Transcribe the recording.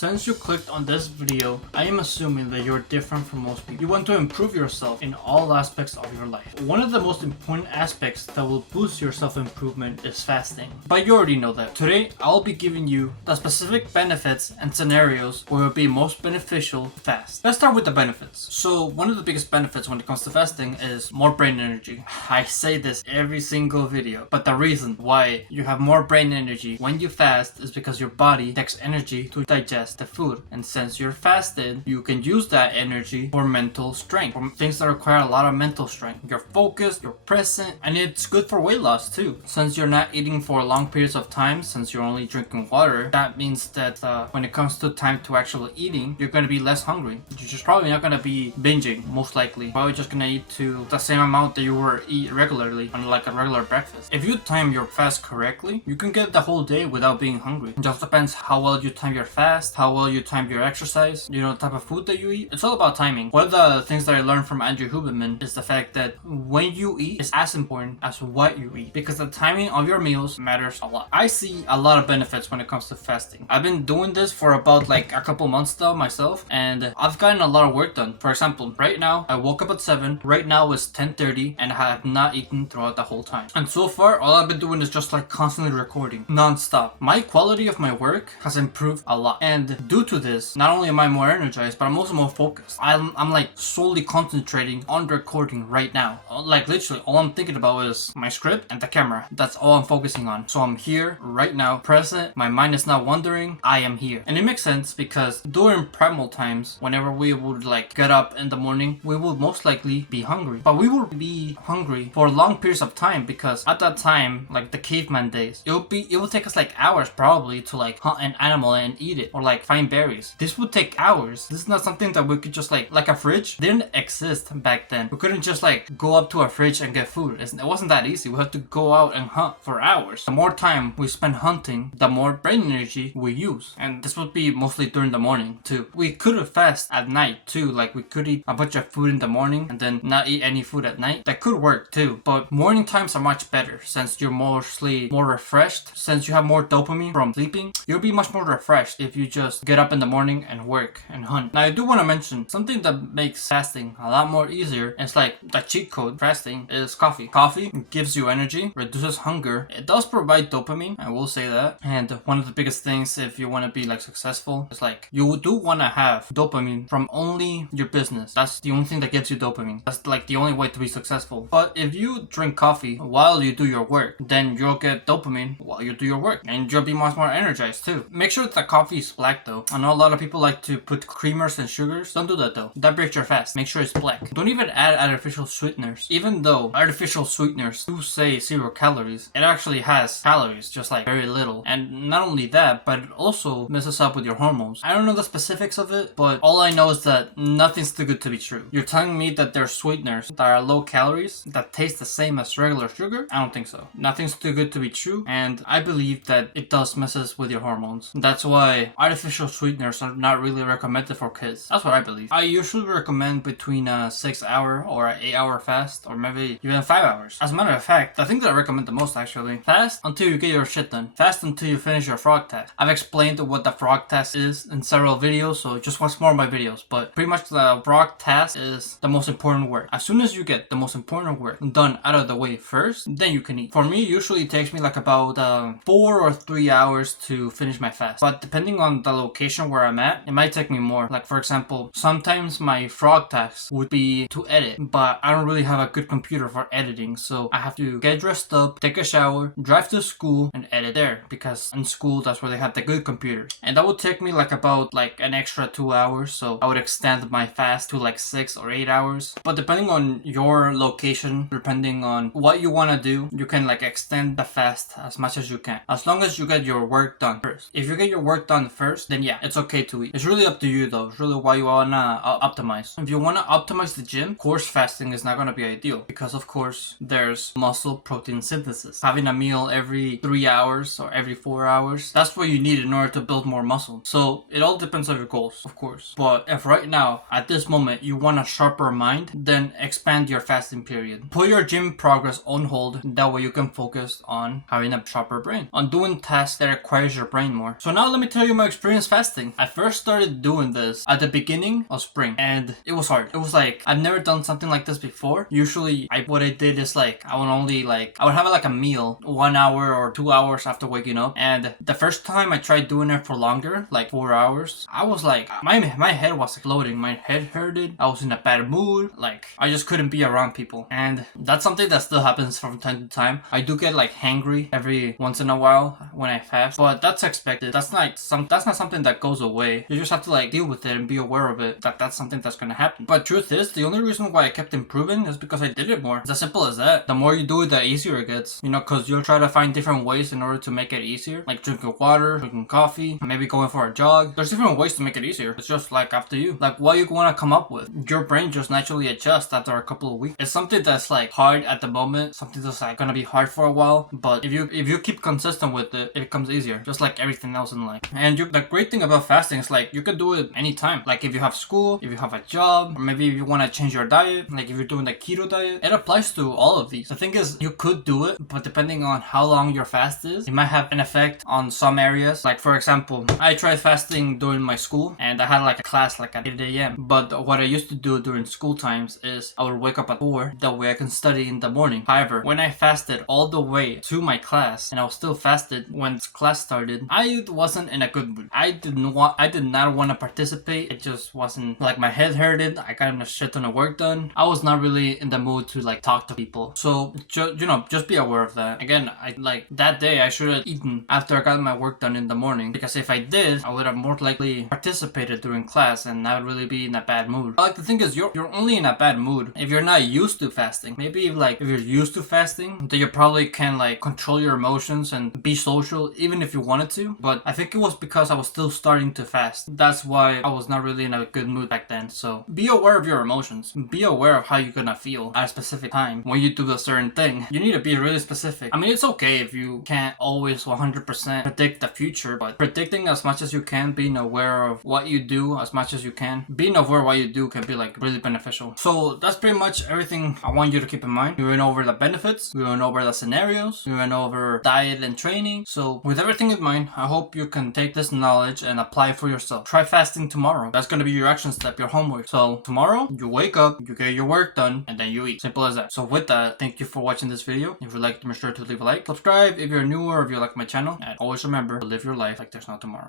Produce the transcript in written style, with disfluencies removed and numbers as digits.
Since you clicked on this video, I am assuming that you're different from most people. You want to improve yourself in all aspects of your life. One of the most important aspects that will boost your self-improvement is fasting. But you already know that. Today, I'll be giving you the specific benefits and scenarios where it will be most beneficial to fast. Let's start with the benefits. So one of the biggest benefits when it comes to fasting is more brain energy. I say this every single video, but the reason why you have more brain energy when you fast is because your body takes energy to digest the food, and since you're fasted, you can use that energy for mental strength, for things that require a lot of mental strength. You're focused, you're present, and it's good for weight loss too. Since you're not eating for long periods of time, since you're only drinking water, that means that when it comes to time to actually eating, you're going to be less hungry. You're just probably not going to be binging, most likely. Probably just going to eat to the same amount that you were eat regularly on like a regular breakfast. If you time your fast correctly, you can get the whole day without being hungry. It just depends how well you time your fast, how well you time your exercise, you know, the type of food that you eat. It's all about timing. One of the things that I learned from Andrew Huberman is the fact that when you eat is as important as what you eat, because the timing of your meals matters a lot. I see a lot of benefits when it comes to fasting. I've been doing this for about like a couple months now myself, and I've gotten a lot of work done. For example, right now I woke up at 7, right now it's 10:30, and I have not eaten throughout the whole time. And so far, all I've been doing is just like constantly recording non-stop. My quality of my work has improved a lot, and due to this, not only am I more energized, but I'm also more focused. I'm like solely concentrating on recording right now. Like literally all I'm thinking about is my script and the camera. That's all I'm focusing on. So I'm here right now, present. My mind is not wandering. I am here. And it makes sense because during primal times, whenever we would like get up in the morning, we would most likely be hungry. But we would be hungry for long periods of time, because at that time, like the caveman days, it would take us like hours probably to like hunt an animal and eat it, or like find berries. This would take hours. This is not something that we could just like a fridge didn't exist back then. We couldn't just like go up to a fridge and get food. It wasn't that easy. We had to go out and hunt for hours. The more time we spend hunting, the more brain energy we use. And this would be mostly during the morning too. We could have fast at night too. Like we could eat a bunch of food in the morning and then not eat any food at night. That could work too. But morning times are much better since you're mostly more refreshed. Since you have more dopamine from sleeping, you'll be much more refreshed if you just get up in the morning and work and hunt. Now I do want to mention something that makes fasting a lot more easier. It's like the cheat code fasting is coffee. Coffee gives you energy, reduces hunger. It does provide dopamine, I will say that. And one of the biggest things if you want to be like successful is like you do want to have dopamine from only your business. That's the only thing that gives you dopamine. That's like the only way to be successful. But if you drink coffee while you do your work, then you'll get dopamine while you do your work, and you'll be much more energized too. Make sure that the coffee is black though. I know a lot of people like to put creamers and sugars. Don't do that though. That breaks your fast. Make sure it's black. Don't even add artificial sweeteners. Even though artificial sweeteners do say 0 calories, it actually has calories, just like very little. And not only that, but it also messes up with your hormones. I don't know the specifics of it, but all I know is that nothing's too good to be true. You're telling me that there's sweeteners that are low calories that taste the same as regular sugar? I don't think so. Nothing's too good to be true, and I believe that it does messes with your hormones. That's why artificial sweeteners are not really recommended for kids. That's what I believe. I usually recommend between a 6-hour or an 8-hour fast, or maybe even 5 hours. As a matter of fact, the thing that I recommend the most actually, fast until you get your shit done. Fast until you finish your frog test. I've explained what the frog test is in several videos, so just watch more of my videos. But pretty much the frog test is the most important work. As soon as you get the most important work done out of the way first, then you can eat. For me, usually it takes me like about 4 or 3 hours to finish my fast. But depending on the location where I'm at, it might take me more. Like for example, sometimes my frog task would be to edit, but I don't really have a good computer for editing, so I have to get dressed up, take a shower, drive to school, and edit there, because in school that's where they have the good computers. And that would take me like about like an extra 2 hours, so I would extend my fast to like 6 or 8 hours. But depending on your location, depending on what you want to do, you can like extend the fast as much as you can, as long as you get your work done first. If you get your work done first, then yeah, it's okay to eat. It's really up to you though. It's really what you wanna optimize. If you wanna optimize the gym, of course fasting is not gonna be ideal, because of course there's muscle protein synthesis. Having a meal every 3 hours or every 4 hours, that's what you need in order to build more muscle. So it all depends on your goals, of course. But if right now, at this moment, you want a sharper mind, then expand your fasting period. Put your gym progress on hold, that way you can focus on having a sharper brain, on doing tasks that requires your brain more. So now let me tell you my experience experience fasting. I first started doing this at the beginning of spring, and it was hard. It was like, I've never done something like this before. Usually, what I did is like, I would have like a meal 1 hour or 2 hours after waking up. And the first time I tried doing it for longer, like 4 hours, I was like, my head was exploding. My head hurted. I was in a bad mood. Like, I just couldn't be around people. And that's something that still happens from time to time. I do get like hangry every once in a while when I fast, but that's expected. That's not something that goes away. You just have to like deal with it and be aware of it. That's something that's gonna happen. But truth is, the only reason why I kept improving is because I did it more. It's as simple as that. The more you do it, the easier it gets. You know, because you'll try to find different ways in order to make it easier, like drinking water, drinking coffee, maybe going for a jog. There's different ways to make it easier. It's just like up to you, like what you want to come up with. Your brain just naturally adjusts after a couple of weeks. It's something that's like hard at the moment, something that's like gonna be hard for a while, but if you keep consistent with it, it becomes easier, just like everything else in life. And the great thing about fasting is like you can do it anytime. Like if you have school, if you have a job, or maybe if you want to change your diet, like if you're doing the keto diet, it applies to all of these. The thing is, you could do it, but depending on how long your fast is, it might have an effect on some areas. Like for example, I tried fasting during my school, and I had like a class like at 8 a.m. But what I used to do during school times is I would wake up at 4, that way I can study in the morning. However, when I fasted all the way to my class, and I was still fasted when class started, I wasn't in a good mood. I did not want to participate. It just wasn't, like, my head hurted. I got a shit ton of work done. I was not really in the mood to like talk to people. So just be aware of that. Again, I like that day I should have eaten after I got my work done in the morning, because if I did, I would have more likely participated during class, and I would really be in a bad mood. Like the thing is, you're only in a bad mood if you're not used to fasting. Maybe like if you're used to fasting, then you probably can like control your emotions and be social even if you wanted to. But I think it was because I was still starting to fast. That's why I was not really in a good mood back then. So be aware of your emotions. Be aware of how you're gonna feel at a specific time when you do a certain thing. You need to be really specific. I mean, it's okay if you can't always 100% predict the future, but predicting as much as you can, being aware of what you do as much as you can, being aware of what you do can be like really beneficial. So that's pretty much everything I want you to keep in mind. We went over the benefits, we went over the scenarios, we went over diet and training. So with everything in mind, I hope you can take this knowledge and apply it for yourself. Try fasting tomorrow. That's gonna be your action step, your homework. So tomorrow, you wake up, you get your work done, and then you eat. Simple as that. So with that, thank you for watching this video. If you like, make sure to leave a like, subscribe if you're new or if you like my channel, and always remember to live your life like there's no tomorrow.